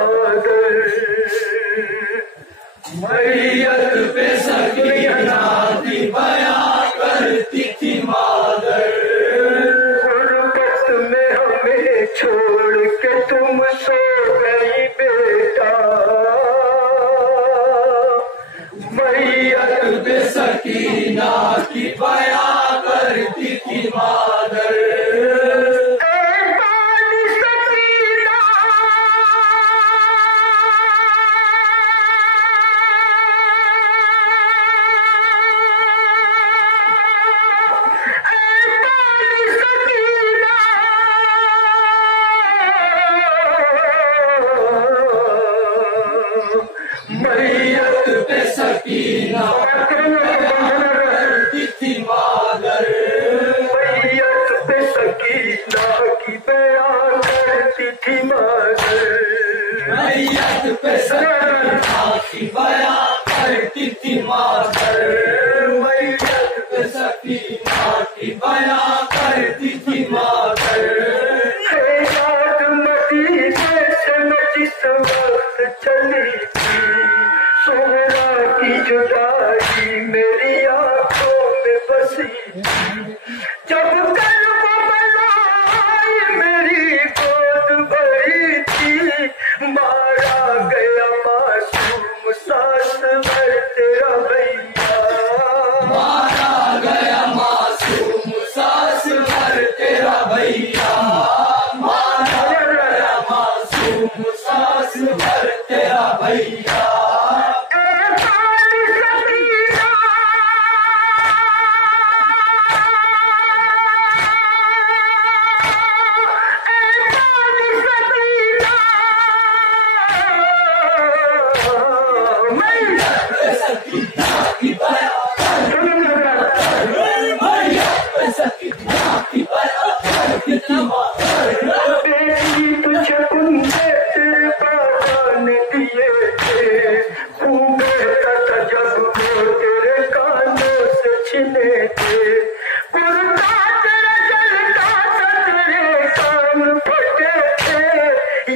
मादर, मैयत पे सकीना की बयां करती थी मादर। गुर्बत में हमें छोड़ के तुम सो गई बेटा, मैयत पे सकीना की बयां करती थी मादर। मैयत पे सकीना करती थी मादर, मैयत पे सकीना की बयां करती थी मादर, मैयत पे सकीना की बयां करती थी मादर, मैयत पे सकीना की बयां करती थी मादर। याद मदीने से मैं जिस वक्त चली थी, सोहरा की जुदाई मेरी आंखों में बसी थी। जब कल वो बनाई मेरी गोद भरी थी, मारा गया मासूम सास भर तेरा भैया, मारा गया मासूम सास भर तेरा भैया, मारा गया मासूम सास भर तेरा भैया। तुझे उनसे तेरे बाबा ने दिए थे, खूब बहता था जब वो तेरे कानों से छिने थे। कुर्ता तेरा जलता था, तेरे कान फटे थे,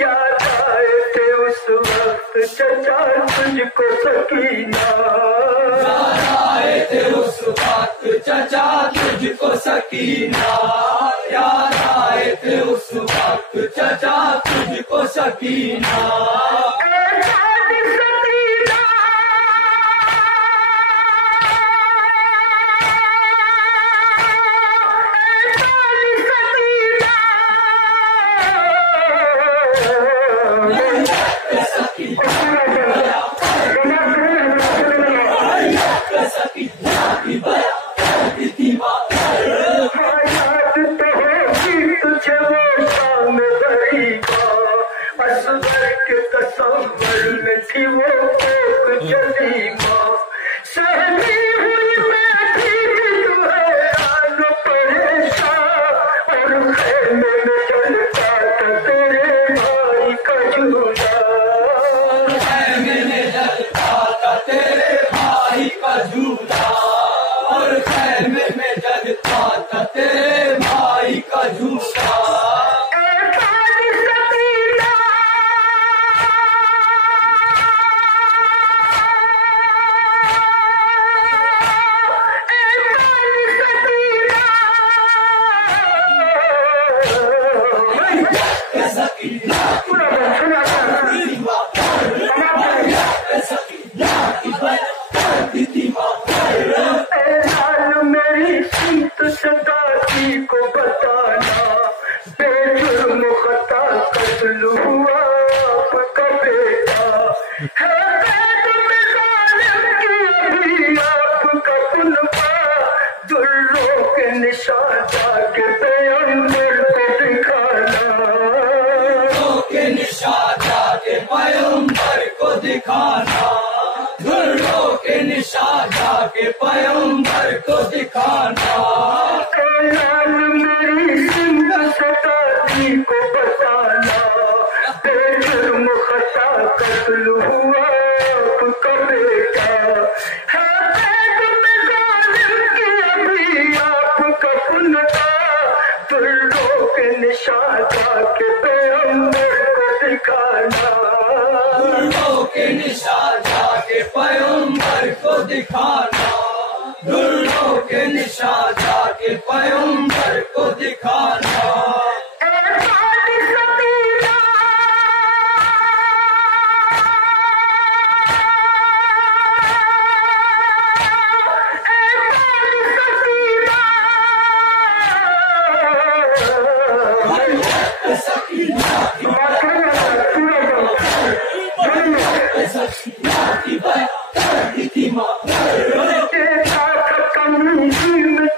याद आए थे उस वक्त चचा तुझको सकीना, याद आए थे उस वक्त चचा तुझको सकीना, याद आए थे उस वक्त चचा तुझको सकीना। तुझे वो शाम भरी असगर के तस्वर में थी वो कोक जली माँ, सहमी हुई बैठी थी तू हैरान परेशान, और खेमे में जलता था तेरे भाई का झूला, खेमे में जलता था तेरे भाई का झूला, और खेमे में जलता था तेरे भाई का झूला। मेरी सीत सदाती को बताना, बेजुर्म खता कत्ल हुआ आपका बेटा, है बैद में जालिम की अभी आपका कुनबा, दुर्रों के निशान जाके पैगंबर को दिखाना, के निशान जाके पैगंबर को दिखाना, दुर्रों के निशान जाके पैगंबर को दिखाना। मेरी सिंध सताती को बताना, बेजुर्म खता कत्ल हुआ आपका बेटा, है बैद में जालिम की अभी आपका कुनबा, दुर्रों के निशान जाके पैगंबर को दिखाना। के निशान जाके पैगंबर को दिखाना, दुल्लों के निशान जाके पैगंबर को दिखाना।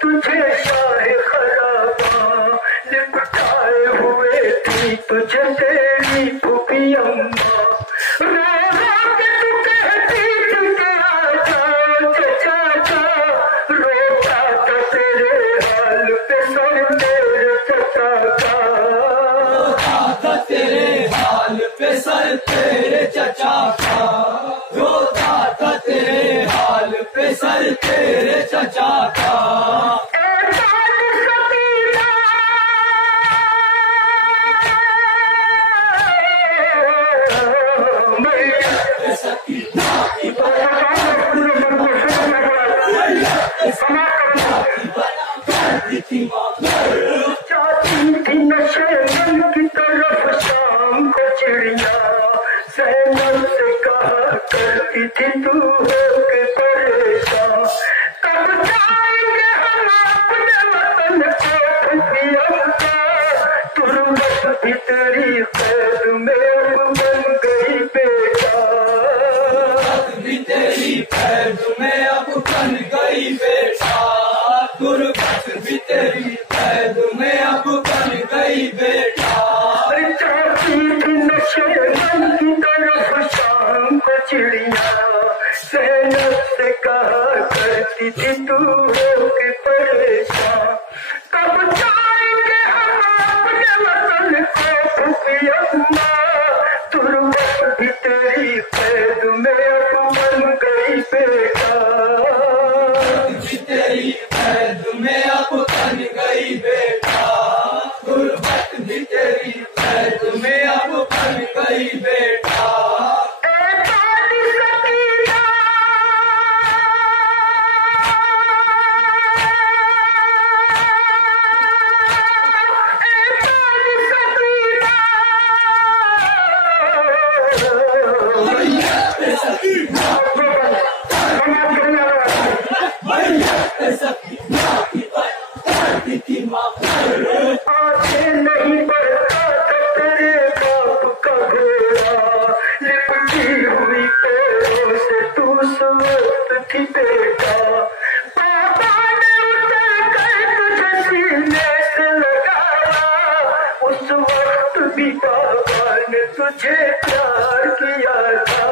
तुझे शाहे खराबा निपटाए हुए थी तुझे तेरी फूफी अम्मा, रो रो के तू कहती थी कि आ जाओ चाचा, रोता था तेरे हाल पे सर तेरे चाचा का, रोता था तेरे हाल पे सर तेरे चाचा का, रोता था तेरे हाल पे सर तेरे चाचा का। चाहती थी नशे मन की तरफ शाम को चिड़िया, सहमत से कहा करती थी तू होके परेशान, कब जाएंगे हम अपने वतन को खुफिया, तुरबत भी तेरी कैद में अब बन गई बेटा, भी तेरी कैद में अब बन गई बेटा, गुरबत भी तेरी कैद में अब बन गई बेटा। चाहती थी नशे मन की तरफ शाम को चिड़िया, सहनत से कहा करती थी तू होके परेशान, कब जाएंगे हम अपने वतन को खुफिया, तुरबत भी तेरी कैद में अब बन गई बेटा, तेरी कैद में अब बन गई बेटा, गुरबत भी तेरी कैद में अब बन गई बेटा। आगे नहीं बढ़ता था तेरे बाप का घोड़ा, लिपटी हुई पैरों से तू सुस्त थी बेटा, पापा ने उतर कर तुझे सीने से लगाया, उस वक्त भी बाबा ने तुझे प्यार किया था,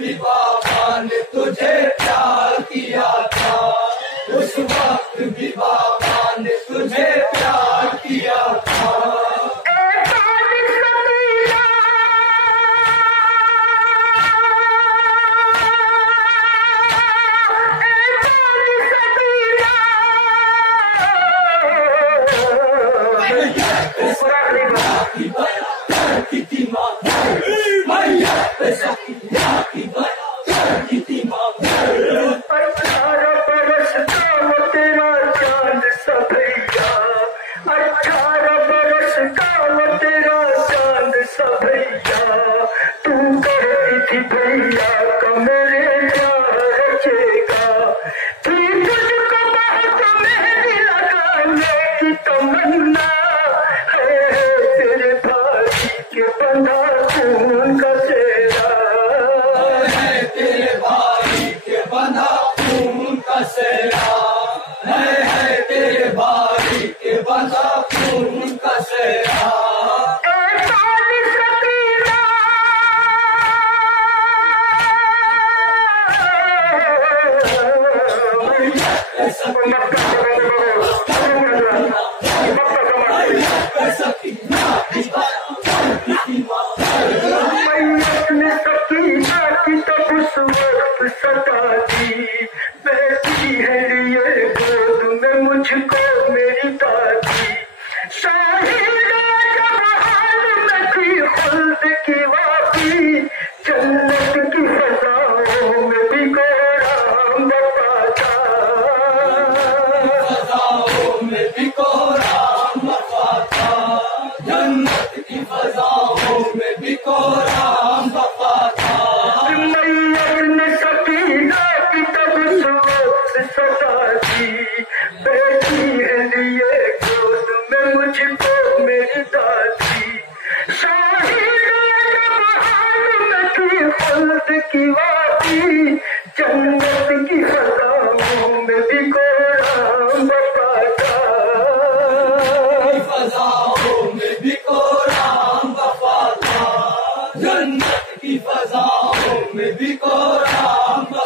भी बाबा ने तुझे प्यार किया था, उस वक्त भी बाबा ने तुझे प्यार किया था। ऐसा में भी को राम वफा था। मैयत ने सकीना की तब सजा दी, बैठी है लिए गोद में मुझको मेरी दादी। खुल्द की वादी, जन्नत की फजाओं में भी को राम वफा था। फजाओं में भी को राम वफा था, जन्नत की फजाओं में भी को राम वफा था।